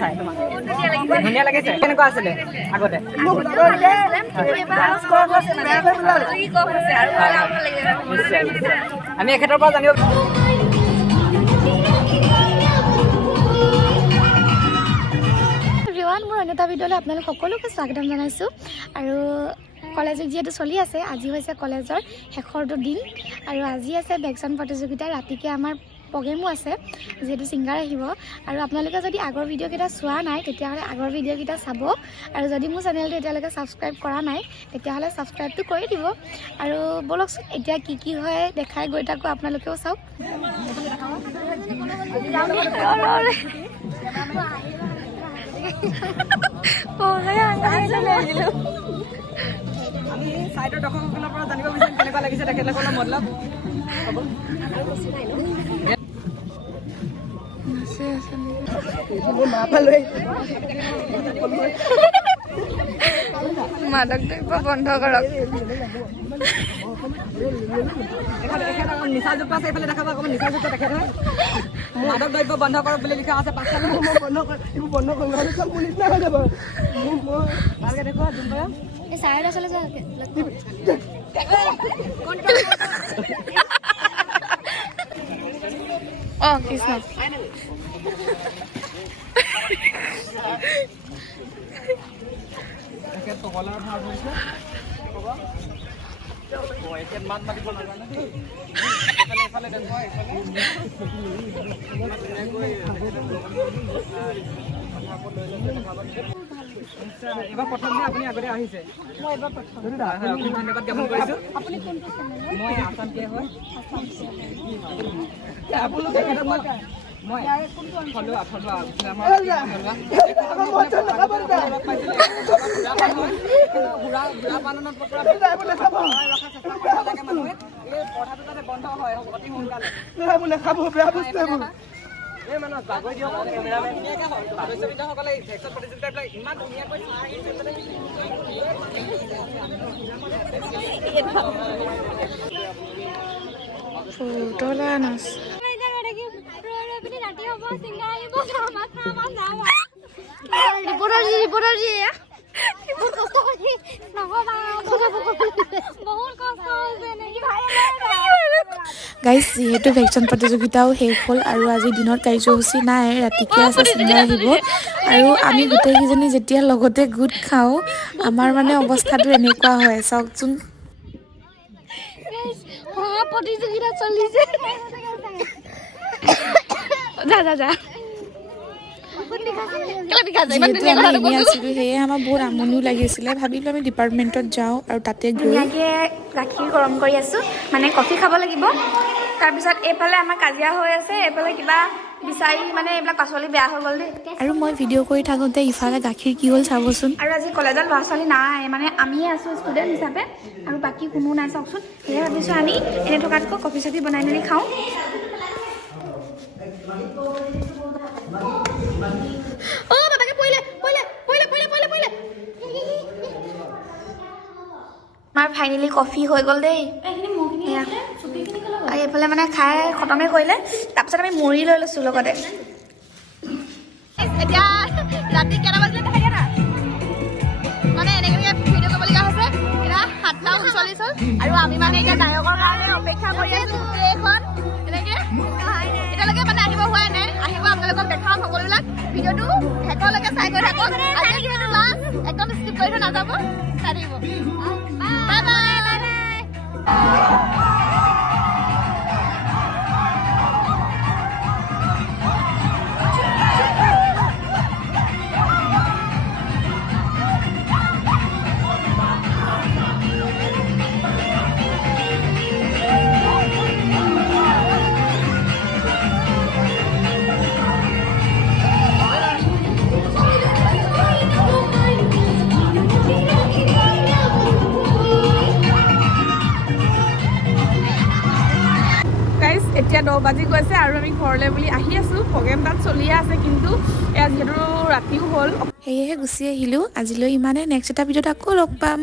চাই তোমাক ধুনীয়া লাগিছে কেনেকুৱা আছিলে আগতে আমি এখেতৰ পৰা জানিব মোৰ অন্য এটা ভিডিঅ'লৈ আপোনালোক সকলোকে স্বাগতম জনাইছোঁ আৰু কলেজ যিহেতু চলি আছে আজি হৈছে কলেজৰ শেষৰটো দিন আৰু আজি আছে ভেকশ্যন প্ৰতিযোগিতা ৰাতিকে আমাৰ প্ৰগ্ৰেমো আছে যিহেতু ছিংগাৰ আহিব আৰু আপোনালোকে যদি আগৰ ভিডিঅ'কেইটা চোৱা নাই তেতিয়াহ'লে আগৰ ভিডিঅ'কেইটা চাব আৰু যদি মোৰ চেনেলটো এতিয়ালৈকে ছাবস্ক্ৰাইব কৰা নাই তেতিয়াহ'লে ছাবস্ক্ৰাইবটো কৰি দিব আৰু ব'লকচোন এতিয়া কি হয় দেখাই গৈ থাকোঁ আপোনালোকেও চাওক আমি চাইডৰ দৰ্শকসকলৰ পৰা জানিব বিচাৰিম কেনেকুৱা লাগিছে তেখেতসকলৰ মতলব মাদক দ্ৰব্য বন্ধ কৰক নিচাযুক্ত আছে এইফালে দেখাব অকণমান নিচাযুক্ত তেখেত হয় মাদক দ্ৰব্য বন্ধ কৰক বুলি লিখা আছে পাঁচটা বন্ধ কৰিম ভালকে দেখুৱা যোনবাৰ এই চাইড আছলে যাওক অ কৃষ্ণ তেখেত কলাৰ ভাৱ হৈছে এতিয়া মাত মাতিব নাজানে এইফালে দেখুৱা এইবাৰ প্ৰথম দিন আপুনি আগতে আহিছে মই এবাৰ প্ৰথম ধন্যবাদ জ্ঞাপন কৰিছোঁ আপুনি কোনটো চেনেল মই আসাম কে হয় আপোনালোকে মই থলুৱা বন্ধ হয় অতি সোনকালে খাব বেয়া বস্তু এই মানে জাগৰি দিয়ক কেমেৰামেন সদস্যবৃন্দসকলে ভেকশ্যন প্ৰতিযোগিতাবিলাক ইমান ধুনীয়াকৈ চাই আহিছে ফুটলা নাচ গাইজ যিহেতু ভেকশ্যন প্ৰতিযোগিতাও শেষ হ'ল আৰু আজিৰ দিনত কাৰ্যসূচী নাই ৰাতিকে আছে ছিংগাৰ আহিব আৰু আমি গোটেইকেইজনী যেতিয়া লগতে গোট খাওঁ আমাৰ মানে অৱস্থাটো এনেকুৱা হয় চাওকচোন প্ৰতিযোগিতা চলিছে সেয়ে আমাৰ বহুত আমনিও লাগিছিলে ভাবিলোঁ আমি ডিপাৰ্টমেণ্টত যাওঁ আৰু তাতে ধুনীয়াকৈ গাখীৰ গৰম কৰি আছোঁ মানে কফি খাব লাগিব তাৰপিছত এইফালে আমাৰ কাজিয়া হৈ আছে এইফালে কিবা বিচাৰি মানে এইবিলাক পাচলি বেয়া হৈ গ'ল দেই আৰু মই ভিডিঅ' কৰি থাকোঁতে ইফালে গাখীৰ কি হ'ল চাবচোন আৰু আজি কলেজত ল'ৰা ছোৱালী নাই মানে আমিয়ে আছোঁ ষ্টুডেণ্ট হিচাপে আৰু বাকী কোনো নাই চাওকচোন সেয়ে ভাবিছোঁ আমি এনে থকাতকৈ কফি চফি বনাই মেলি খাওঁ আমাৰ ফাইনেলি কফি হৈ গ'ল দেই আৰু এইফালে মানে খাই খতমেই কৰিলে তাৰপিছত আমি মুড়ি লৈ লৈছোঁ লগতে এতিয়া ৰাতি কেইটা বাজিলে থাকে না মানে এনেকৈ ভিডিঅ' কৰিবলগীয়া হৈছে এতিয়া 7:39 হ'ল আৰু আমি মানে এতিয়া গায়কৰ কাৰণে অপেক্ষা কৰি আছোঁ এইখন এনেকৈ এতিয়ালৈকে মানে আহিব হোৱাই নাই আহিব আপোনালোকক দেখাম সকলোবিলাক ভিডিঅ'টো শেষলৈকে চাই গৈ থাকক আজি যিহেতু লাষ্ট একদম স্কিপ কৰি থৈ নাযাব চাই থাকিব বাই বাই এতিয়া 10 বাজি গৈছে আৰু আমি ঘৰলৈ বুলি আহি আছোঁ প্ৰগ্ৰেম তাত চলিয়ে আছে কিন্তু এয়া যিহেতু ৰাতিও হ'ল সেয়েহে গুচি আহিলোঁ আজিলৈ ইমানে নেক্সট এটা ভিডিঅ'ত আকৌ লগ পাম